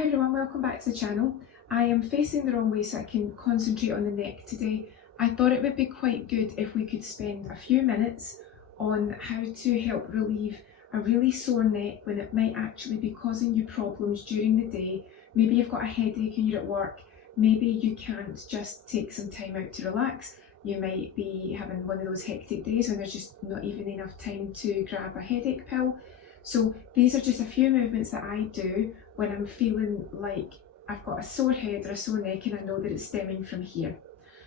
Hi everyone, welcome back to the channel. I am facing the wrong way so I can concentrate on the neck today. I thought it would be quite good if we could spend a few minutes on how to help relieve a really sore neck when it might actually be causing you problems during the day. Maybe you've got a headache and you're at work. Maybe you can't just take some time out to relax. You might be having one of those hectic days when there's just not even enough time to grab a headache pill. So these are just a few movements that I do when I'm feeling like I've got a sore head or a sore neck and I know that it's stemming from here.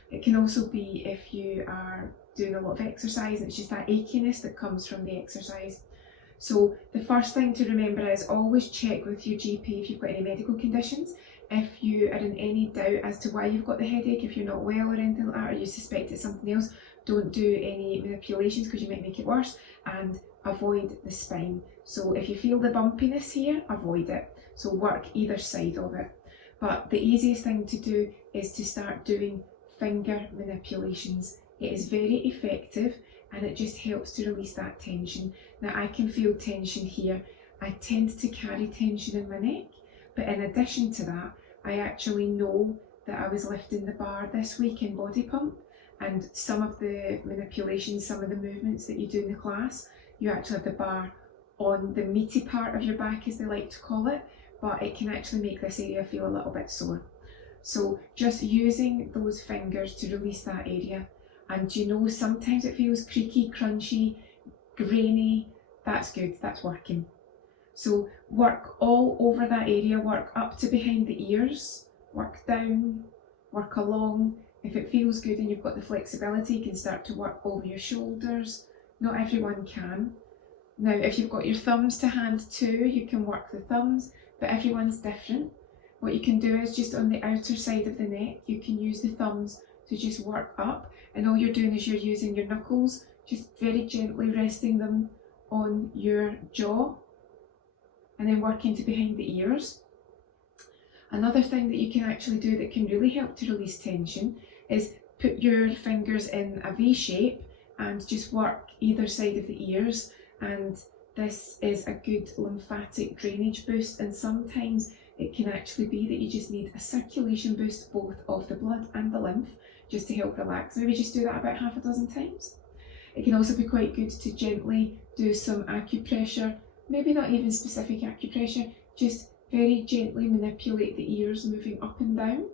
It can also be if you are doing a lot of exercise and it's just that achiness that comes from the exercise. So the first thing to remember is always check with your GP if you've got any medical conditions. If you are in any doubt as to why you've got the headache, if you're not well or anything like that, or you suspect it's something else, don't do any manipulations because you might make it worse, and avoid the spine. So if you feel the bumpiness here, avoid it. So work either side of it. But the easiest thing to do is to start doing finger manipulations. It is very effective and it just helps to release that tension. Now I can feel tension here. I tend to carry tension in my neck, but in addition to that, I actually know that I was lifting the bar this week in body pump, and some of the manipulations, some of the movements that you do in the class, you actually have the bar on the meaty part of your back, as they like to call it, but it can actually make this area feel a little bit sore. So just using those fingers to release that area. And you know, sometimes it feels creaky, crunchy, grainy. That's good, that's working. So work all over that area, work up to behind the ears, work down, work along. If it feels good and you've got the flexibility, you can start to work over your shoulders. Not everyone can. Now, if you've got your thumbs to hand too, you can work the thumbs, but everyone's different. What you can do is just on the outer side of the neck, you can use the thumbs to just work up, and all you're doing is you're using your knuckles, just very gently resting them on your jaw, and then working to behind the ears. Another thing that you can actually do that can really help to release tension is put your fingers in a V shape and just work either side of the ears, and this is a good lymphatic drainage boost, and sometimes it can actually be that you just need a circulation boost both of the blood and the lymph just to help relax. Maybe just do that about half a dozen times. It can also be quite good to gently do some acupressure, maybe not even specific acupressure, just very gently manipulate the ears moving up and down.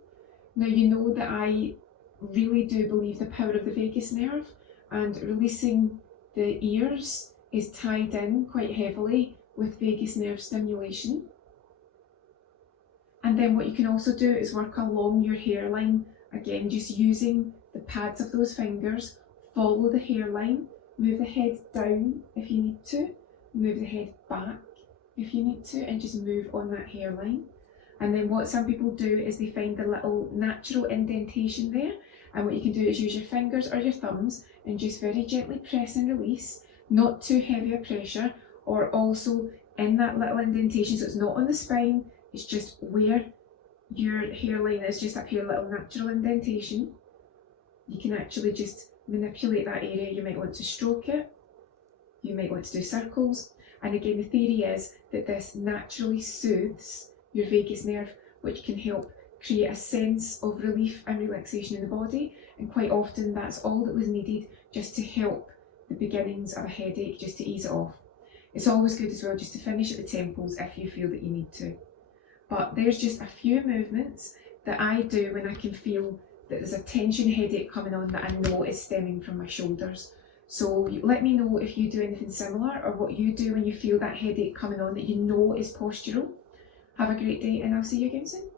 Now you know that I really do believe the power of the vagus nerve, and releasing the ears is tied in quite heavily with vagus nerve stimulation. And then what you can also do is work along your hairline, again just using the pads of those fingers. Follow the hairline, move the head down if you need to, move the head back if you need to, and just move on that hairline. And then what some people do is they find the little natural indentation there, and what you can do is use your fingers or your thumbs and just very gently press and release, not too heavy a pressure, or also in that little indentation, so it's not on the spine, it's just where your hairline is, just up here, little natural indentation. You can actually just manipulate that area. You might want to stroke it, you might want to do circles, and again the theory is that this naturally soothes your vagus nerve, which can help create a sense of relief and relaxation in the body, and quite often that's all that was needed just to help the beginnings of a headache, just to ease it off. It's always good as well just to finish at the temples if you feel that you need to. But there's just a few movements that I do when I can feel that there's a tension headache coming on that I know is stemming from my shoulders. So let me know if you do anything similar, or what you do when you feel that headache coming on that you know is postural. Have a great day, and I'll see you again soon.